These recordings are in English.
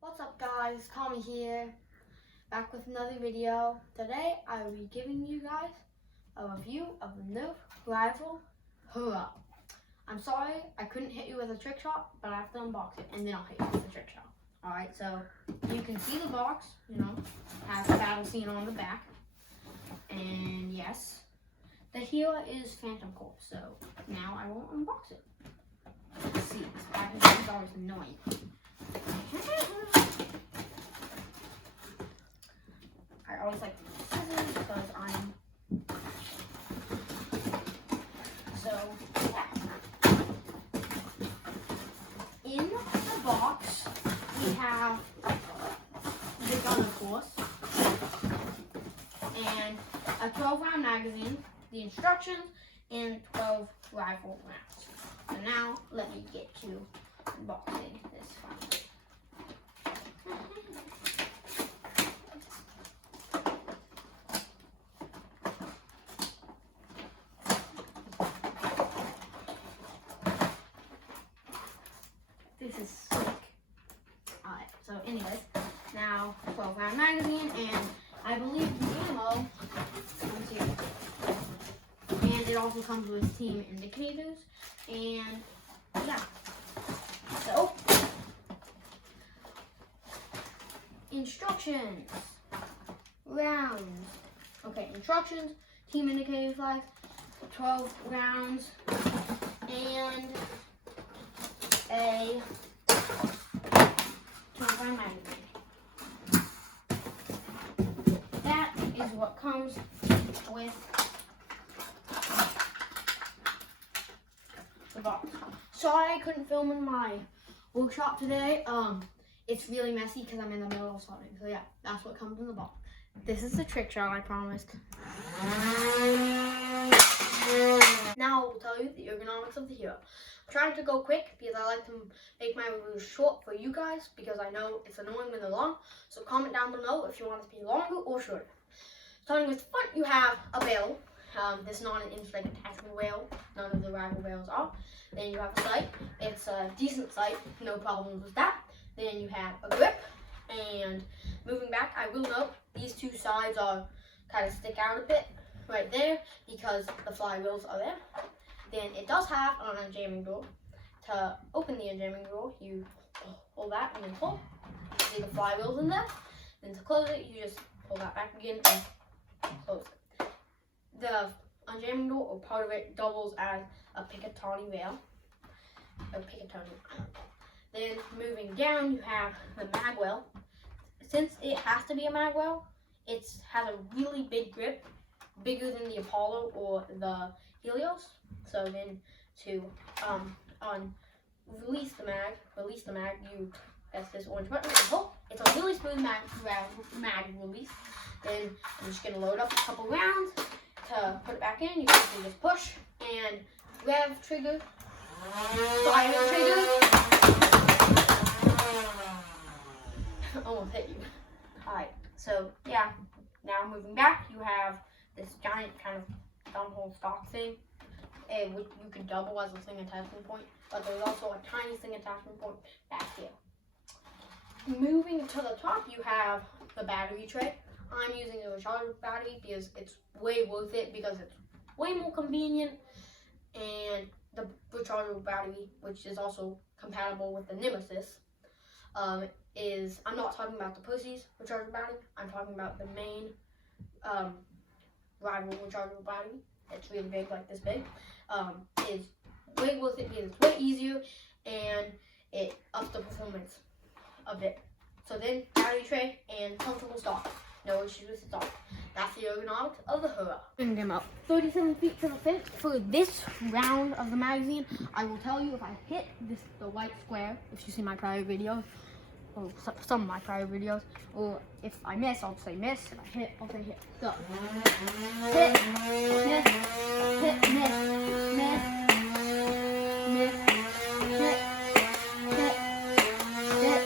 What's up guys, Tommy here, back with another video. Today I will be giving you guys a review of the Nerf Rival Hera. I'm sorry I couldn't hit you with a trick shot, but I have to unbox it and then I'll hit you with a trick shot. Alright, so you can see the box, has the battle scene on the back. And yes, the Hera is Phantom Corp, so now I won't unbox it. Let's see, this packaging is always annoying. I always like scissors because I'm yeah. In the box we have the gun, of course, and a 12-round magazine, the instructions, and 12 rifle rounds. So now let me get to unboxing this one. This is sick. Alright, so anyways, now 12-round magazine, and I believe the ammo, let's see, and it also comes with team indicators, and yeah. So, instructions, rounds. Okay, instructions, team indicator flags, 12 rounds, and a 12-round magazine. That is what comes with the box. Sorry I couldn't film in my workshop today. It's really messy because I'm in the middle of something. So yeah, that's what comes in the box. This is the trick shot I promised. Now I will tell you the ergonomics of the Hera. I'm trying to go quick because I like to make my reviews short for you guys because I know it's annoying when they're long. So comment down below if you want it to be longer or shorter. Starting with the front, you have a barrel. This is not an inflated attachment rail. None of the rival rails are. Then you have a sight. It's a decent sight. No problems with that. Then you have a grip. And moving back, I will note these two sides are kind of stick out a bit right there because the flywheels are there. Then it does have an unjamming door. To open the unjamming door, you hold that and then pull. You see the flywheels in there. Then to close it, you just pull that back again and close it. The unjamming door, or part of it, doubles as a Picatinny rail. Then moving down, you have the magwell. Since it has to be a magwell, it has a really big grip, bigger than the Apollo or the Helios. So then to release the mag, you press this orange button and pull. It's a really smooth mag release. Then I'm just gonna load up a couple rounds. To put it back in, you can just push and rev trigger, fire trigger. Almost hit you. Alright, so yeah, now moving back, you have this giant kind of dumbhole stock thing, which you can double as a thing attachment point, but there's also a tiny thing attachment point back here. Moving to the top, you have the battery tray. I'm using a rechargeable battery because it's way worth it because it's way more convenient, and the rechargeable battery, which is also compatible with the Nemesis, is, I'm not talking about the Pussy's rechargeable battery, I'm talking about the main rival rechargeable battery. It's really big, like this big. Is way worth it because it's way easier and it ups the performance a bit. So then, battery tray and comfortable stock. No issues with stock. That's the ergonomics of the Hera. Bring them up 37 feet to the fence. For this round of the magazine, I will tell you if I hit the white square, if you see my prior video, or some of my prior videos, or if I miss, I'll say miss. If I hit, I'll say hit. Go. Hit, miss, hit, miss, miss, miss, hit, hit, hit, hit,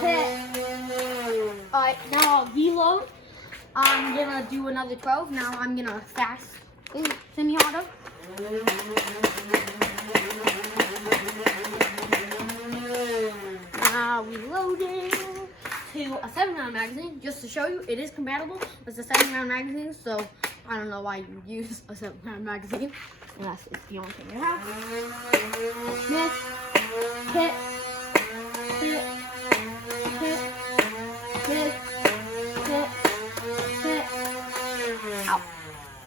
hit. Alright, now I'll reload. I'm gonna do another 12. Now I'm gonna fast semi-auto. now reloading to a 7-round magazine, just to show you it is compatible with the 7-round magazine. So I don't know why you would use a 7-round magazine unless it's the only thing you have. Miss, hit, hit, hit, hit, hit, hit. Ow.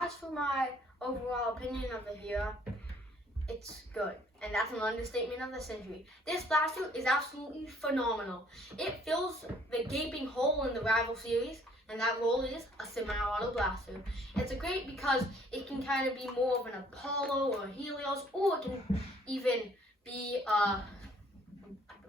As for my overall opinion of the Hera, it's good, and that's an understatement of the century. This blast suit is absolutely phenomenal. It fills the gaping hole in the Rival series, and that role is a semi-auto blast suit. It's great because it can kind of be more of an Apollo or a Helios, or it can even be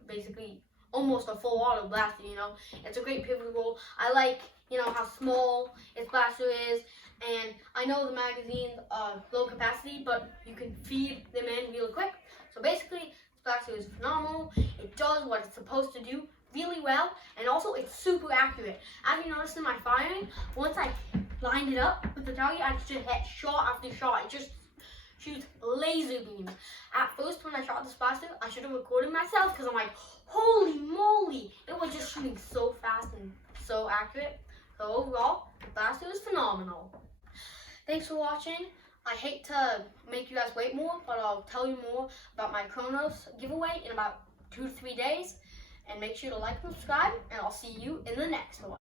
basically almost a full auto blaster, you know. It's a great pivot role. I like, you know, how small its blaster is, and I know the magazine's low capacity, but you can feed them in really quick. So basically, this blaster is phenomenal. It does what it's supposed to do really well, and also it's super accurate. As you noticed in my firing, once I lined it up with the target, I just hit shot after shot. It just shoots laser beams. At first, when I shot this blaster, I should have recorded myself because I'm like, holy moly, it was just shooting so fast and so accurate. So overall, the blaster is phenomenal. Thanks for watching. I hate to make you guys wait more, but I'll tell you more about my Chronos giveaway in about 2 to 3 days. And make sure to like and subscribe, and I'll see you in the next one.